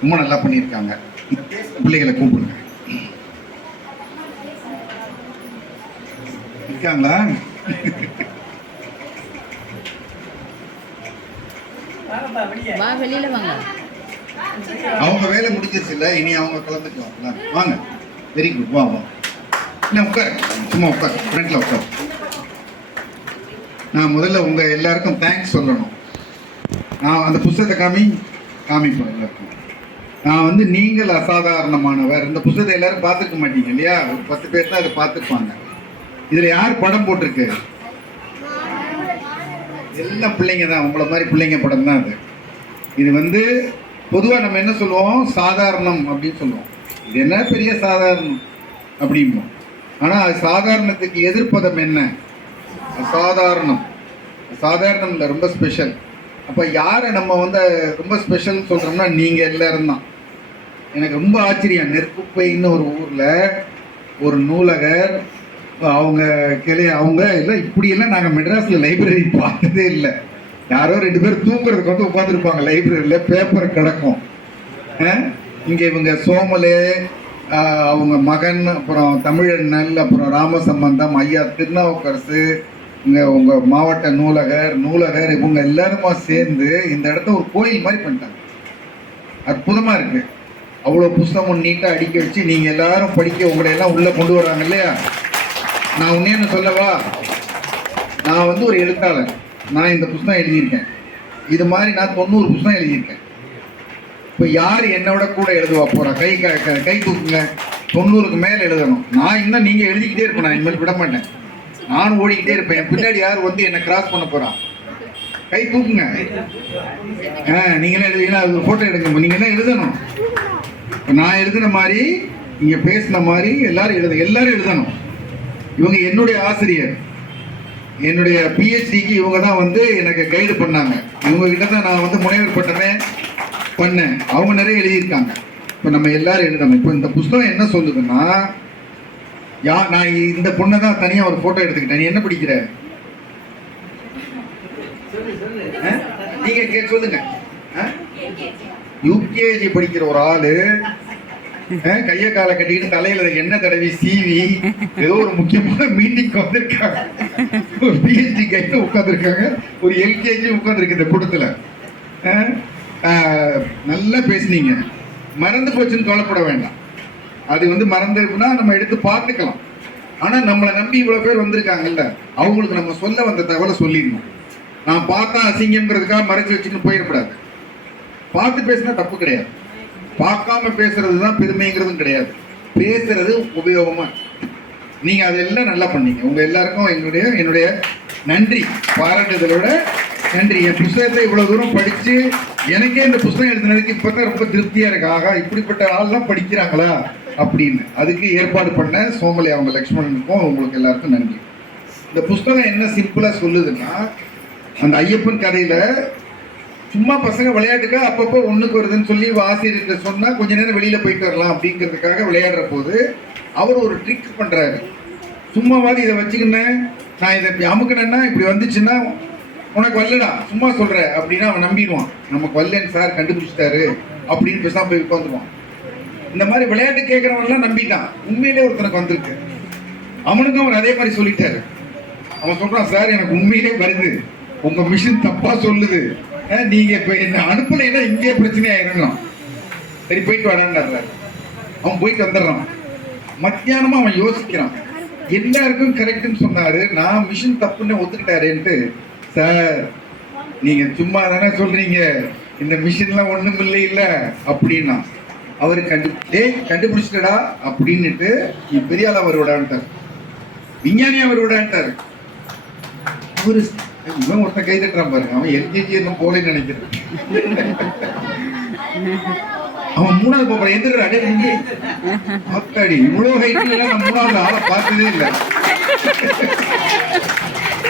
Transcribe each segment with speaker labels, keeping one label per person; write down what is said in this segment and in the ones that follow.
Speaker 1: ரொம்ப நல்லா பண்ணியிருக்காங்க. பிள்ளைகளை கூப்பிடுங்க. இருக்காங்களா? அவங்க வேலை முடிஞ்சிருச்சு இல்ல இனி அவங்க கிளம்பிக்கலாம். வாங்க. வெரி குட் வா வா. இல்லை உட்காரு. சும்மா உட்காரு. ஃப்ரண்ட்ல உட்காரு. நான் முதல்ல உங்க எல்லாருக்கும் தேங்க்ஸ் சொல்லணும். நான் அந்த புஸ்தகத்தை காமி காமிப்பேன் எல்லாருக்கும் நான் வந்து நீங்கள் அசாதாரணமானவர். இந்த புத்தகத்தை எல்லாரும் பார்த்துக்க மாட்டீங்க இல்லையா? ஒரு பத்து பேர் தான் அதை பார்த்துருப்பாங்க இதில் யார் படம் போட்டிருக்கு? எல்லாம் பிள்ளைங்க தான். உங்களை மாதிரி பிள்ளைங்க படம் தான் அது. இது வந்து பொதுவாக நம்ம என்ன சொல்லுவோம்? சாதாரணம் அப்படின்னு சொல்லுவோம். இது என்ன பெரிய சாதாரணம் அப்படிம்போம். ஆனால் அது சாதாரணத்துக்கு எதிர்ப்பதம் என்ன? அசாதாரணம். சாதாரணம் இல்லை ரொம்ப ஸ்பெஷல் அப்போ யாரை நம்ம வந்து ரொம்ப ஸ்பெஷல்னு சொல்கிறோம்னா நீங்கள் எல்லாரும் தான். எனக்கு ரொம்ப ஆச்சரியம். நெற்குப்பைன்னு ஒரு ஊரில் ஒரு நூலகர் அவங்க கிளைய அவங்க இல்லை இப்படியெல்லாம் நாங்கள் மெட்ராஸில் லைப்ரரி பார்த்ததே இல்லை. யாரோ ரெண்டு பேர் தூங்குறதுக்கு வந்து உட்காந்துருப்பாங்க லைப்ரரியில் பேப்பர் கிடக்கும். இங்கே இவங்க சோமலே அவங்க மகன் அப்புறம் தமிழண்ணல் அப்புறம் ராமசம்பந்தம் ஐயா திருநாவுக்கரசு இங்கே உங்கள் மாவட்ட நூலகர் நூலகர் இவங்க எல்லாருமா சேர்ந்து இந்த இடத்த ஒரு கோயில் மாதிரி பண்ணிட்டாங்க. அற்புதமாக இருக்குது அவ்வளோ புஸ்தகம் நீட்டாக அடிக்க வச்சு நீங்கள் எல்லாரும் படிக்க உங்களை எல்லாம் உள்ளே கொண்டு வராங்க இல்லையா? நான் உன்னேன்னு சொல்லவா? நான் வந்து ஒரு எழுத்தாளர். நான் இந்த புஸ்தகம் எழுதியிருக்கேன். இது மாதிரி நான் தொண்ணூறு புஸ்தகம் எழுதியிருக்கேன். இப்போ யார் என்னோட கூட எழுதுவா போகிறா கை க- கை தூக்குங்க. தொண்ணூறுக்கு மேலே எழுதணும். நான் இன்னும் நீங்கள் எழுதிக்கிட்டே இருப்பேன் நான் இனிமேல் விட மாட்டேன். நானும் ஓடிக்கிட்டே இருப்பேன். என் பின்னாடி யார் வந்து என்னை கிராஸ் பண்ண போறான் கை தூக்குங்க. ஆ என்ன எழுதிங்கன்னா அது ஃபோட்டோ எடுங்க என்ன எழுதணும்? நான் எழுதின மாதிரி இங்கே பேசின மாதிரி எல்லாரும் எழுத எல்லாரும் எழுதணும். இவங்க என்னுடைய ஆசிரியர். என்னுடைய பிஹெச்டிக்கு இவங்க தான் வந்து எனக்கு கைடு பண்ணாங்க. இவங்க கிட்ட தான் நான் வந்து முனைவர் பட்டமே பண்ணேன். அவங்க நிறைய எழுதியிருக்காங்க. இப்போ நம்ம எல்லாரும் எழுதணும். இப்போ இந்த புஸ்தகம் என்ன சொல்லுதுன்னா யா நான் இந்த பொண்ணை தான் தனியாக ஒரு ஃபோட்டோ எடுத்துக்கிட்டேன். நீ என்ன படிக்கிற? நீங்க கே சொல்லுங்க. யூகேஜி படிக்கிற ஒரு ஆளு கைய காலை கட்டிக்கிட்டு தலையில எண்ணெய் தடவி சீவி ஏதோ ஒரு முக்கியமான மீட்டிங் வந்திருக்காங்க. ஒரு பிஹெச்டி கையில உட்காந்துருக்காங்க ஒரு எல்கேஜி உட்காந்துருக்கு இந்த கூட்டத்துல. நல்லா பேசுனீங்க. மறந்து போச்சுன்னு கவலைப்பட வேண்டாம். அது வந்து மறந்துருக்குன்னா நம்ம எடுத்து பார்த்துக்கலாம். ஆனால் நம்மளை நம்பி இவ்வளோ பேர் வந்திருக்காங்கல்ல அவங்களுக்கு நம்ம சொல்ல வந்த தகவலை சொல்லிடணும். நான் பார்த்தா அசிங்கம்ங்கிறதுக்காக மறைச்சு வச்சுன்னு போயிடக்கூடாது. பார்த்து பேசினா தப்பு கிடையாது. பார்க்காம பேசுறது தான் பெருமைங்கிறதும் கிடையாது. பேசுறது உபயோகமாக நீங்கள் அதெல்லாம் நல்லா பண்ணீங்க. உங்கள் எல்லாருக்கும் என்னுடைய என்னுடைய நன்றி. பாராட்டுதலோட நன்றி. என் புஸ்தகத்தை இவ்வளோ தூரம் படித்து எனக்கே இந்த புஸ்தகம் எழுதினதுக்கு இப்பதான் ரொம்ப திருப்தியாக இருக்கு. ஆகா இப்படிப்பட்ட ஆள்லாம் படிக்கிறாங்களா? அப்படின்னு. அதுக்கு ஏற்பாடு பண்ண சோமலை அவங்க லக்ஷ்மணனுக்கும் உங்களுக்கு எல்லாருக்கும் நன்றி. இந்த புஸ்தகம் என்ன சிம்பிளாக சொல்லுதுன்னா அந்த ஐயப்பன் கதையில் சும்மா பசங்க விளையாட்டுக்கா அப்பப்போ ஒன்றுக்கு வருதுன்னு சொல்லி ஆசிரியர்கிட்ட சொன்னால் கொஞ்ச நேரம் வெளியில் போயிட்டு வரலாம் அப்படிங்கிறதுக்காக விளையாடுற போது அவர் ஒரு ட்ரிக் பண்ணுறாரு சும்மாவாது இதை வச்சுக்கினேன் நான் இதை இப்படி அமுக்கினேன்னா இப்படி வந்துச்சுன்னா உனக்கு வரலடா சும்மா சொல்கிற அப்படின்னா அவன் நம்பிடுவான். நமக்கு வரலன்னு சார் கண்டுபிடிச்சிட்டாரு அப்படின்னு பேசாமல் போய் உட்காந்துருவான். இந்த மாதிரி விளையாட்டு கேட்கறவன்லாம் நம்பிட்டான். உண்மையிலே ஒருத்தனுக்கு வந்திருக்கு. அவனுக்கும் அவர் அதே மாதிரி சொல்லிட்டாரு. அவன் சொல்றான் சார் எனக்கு உண்மையிலே வருது. உங்க மிஷின் தப்பா சொல்லுது. நீங்க இப்ப என்ன அனுப்பலைன்னா இங்கே பிரச்சனையா ஆயிரும் சரி போயிட்டு வரான்னு அவன் போயிட்டு வந்துடுறான். மத்தியானமா அவன் யோசிக்கிறான். எல்லாருக்கும் கரெக்ட்னு சொன்னாரு. நான் மிஷின் தப்புன்னு ஒத்துக்கிட்டாரேன்ட்டு சார் நீங்க சும்மா தானே சொல்றீங்க. இந்த மிஷின்லாம் ஒண்ணும் இல்லை இல்லை அப்படின்னா அவர் கண்டு டே கண்டுபிடிச்சிட்டடா அப்படின்னுட்டு நீ பெரிய ஆள் அவர் விடான்ட்டார் விஞ்ஞானி அவர் விடான்ட்டார் அவரு இவன் ஒருத்தன் கை தட்டுறான் பாருங்க. அவன் எல்கேஜி இன்னும் போலன்னு நினைக்கிறேன். அவன் மூணாவது போற எந்திர. அடே இங்கே இவ்வளவு ஹைட்ல நான் மூணாவது ஆளை பார்த்ததே இல்லை.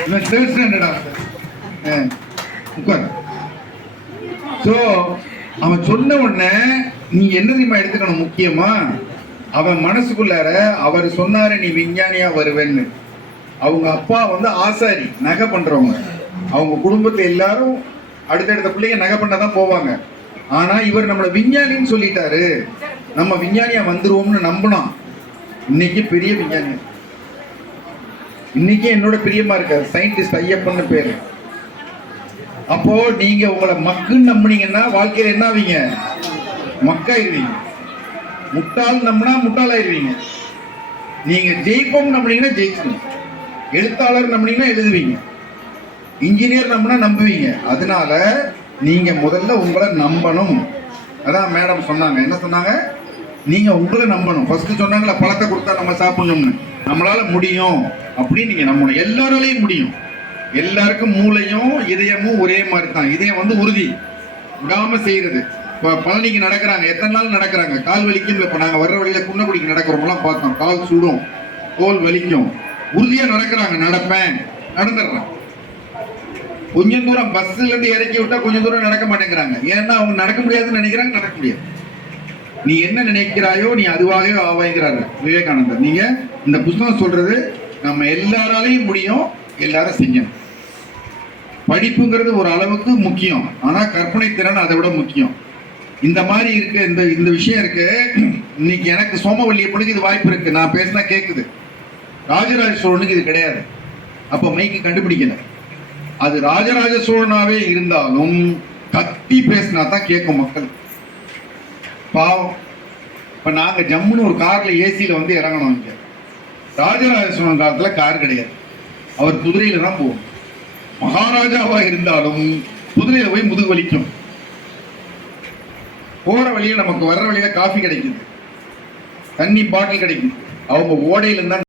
Speaker 1: இவன் தேர்ட் ஸ்டாண்டர்டா உட்கார். ஸோ அவன் சொன்ன உடனே நீ என்ன தெரியுமா எடுத்துக்கணும் முக்கியமா? அவன் மனசுக்குள்ளார அவர் சொன்னாரு நீ விஞ்ஞானியா வருவேன்னு. அவங்க அப்பா வந்து ஆசாரி நகை பண்றவங்க. அவங்க குடும்பத்துல எல்லாரும் அடுத்தடுத்த பிள்ளைங்க நகை பண்ண தான் போவாங்க. ஆனா இவர் நம்மளை விஞ்ஞானின்னு சொல்லிட்டாரு. நம்ம விஞ்ஞானியா வந்துருவோம்னு நம்பினோம் இன்னைக்கு பெரிய விஞ்ஞானி. இன்னைக்கு என்னோட பிரியமா இருக்காரு சயின்டிஸ்ட் ஐயப்பன்னு பேரு. அப்போ நீங்க உங்களை மக்குன்னு நம்பினீங்கன்னா வாழ்க்கையில என்ன ஆவீங்க? மக்காயிருவீங்க முட்டாள் நம்பினா முட்டாளாயிருவீங்க. நீங்க ஜெயிப்போம் நம்பினீங்கன்னா ஜெயிக்கணும் எழுத்தாளர் நம்பினீங்கன்னா எழுதுவீங்க. இன்ஜினியர் நம்பினா நம்புவீங்க. அதனால நீங்க முதல்ல உங்களை நம்பணும். அதான் மேடம் சொன்னாங்க. என்ன சொன்னாங்க? நீங்க உங்களை நம்பணும். ஃபர்ஸ்ட் சொன்னாங்களா பழத்தை கொடுத்தா நம்ம சாப்பிடணும்னு. நம்மளால முடியும் அப்படின்னு நீங்க நம்பணும். எல்லாராலையும் முடியும். எல்லாருக்கும் மூளையும் இதயமும் ஒரே மாதிரி தான் இதயம் வந்து உறுதி. விடாம செய்யறது. பழனிக்கு நடக்கிறாங்க. எத்தனை நாள் நடக்கிறாங்க? கால் வலிக்கும் இப்போ நாங்கள் வர்ற வழியில குன்னக்குடிக்கு நடக்கிறோம்லாம் பார்த்தோம் கால் சுடும். தோல் வலிக்கும். உறுதியா நடக்கிறாங்க. நடப்பேன். நடந்துடுறேன். கொஞ்சம் தூரம் பஸ்ல இருந்து இறக்கி விட்டா கொஞ்சம் தூரம் நடக்க மாட்டேங்கிறாங்க. ஏன்னா அவங்க நடக்க முடியாதுன்னு நினைக்கிறாங்க. நடக்க முடியாது. நீ என்ன நினைக்கிறாயோ நீ அதுவாகவே ஆவாய்கிறாரு விவேகானந்தர். நீங்க இந்த புஸ்தகம் சொல்றது நம்ம எல்லாராலையும் முடியும். எல்லாரும் செய்யணும் படிப்புங்கிறது ஒரு அளவுக்கு முக்கியம். ஆனா கற்பனை திறன் அதை விட முக்கியம். இந்த மாதிரி இருக்கு இந்த இந்த விஷயம் இருக்கு. இன்னைக்கு எனக்கு சோமவல்லியை பிடிக்க இது வாய்ப்பு இருக்கு. நான் பேசினா கேட்குது ராஜராஜ சோழனுக்கு இது கிடையாது. அப்ப மைக்கு கண்டுபிடிக்கல அது ராஜராஜ சோழனாவே இருந்தாலும் கத்தி பேசினா தான் கேட்கும் மக்கள். பாவம். இப்ப நாங்க ஜம்முன்னு ஒரு கார்ல ஏசியில வந்து இறங்கணும் இங்க. ராஜராஜ சோழன் காலத்துல கார் கிடையாது. அவர் குதிரையில தான் போகும் மகாராஜாவா இருந்தாலும் குதிரையில போய் முதுகு வலிக்கும். போற வழியில் நமக்கு வர்ற வழியில காஃபி கிடைக்குது. தண்ணி பாட்டில் கிடைக்குது. அவங்க ஓடையிலிருந்து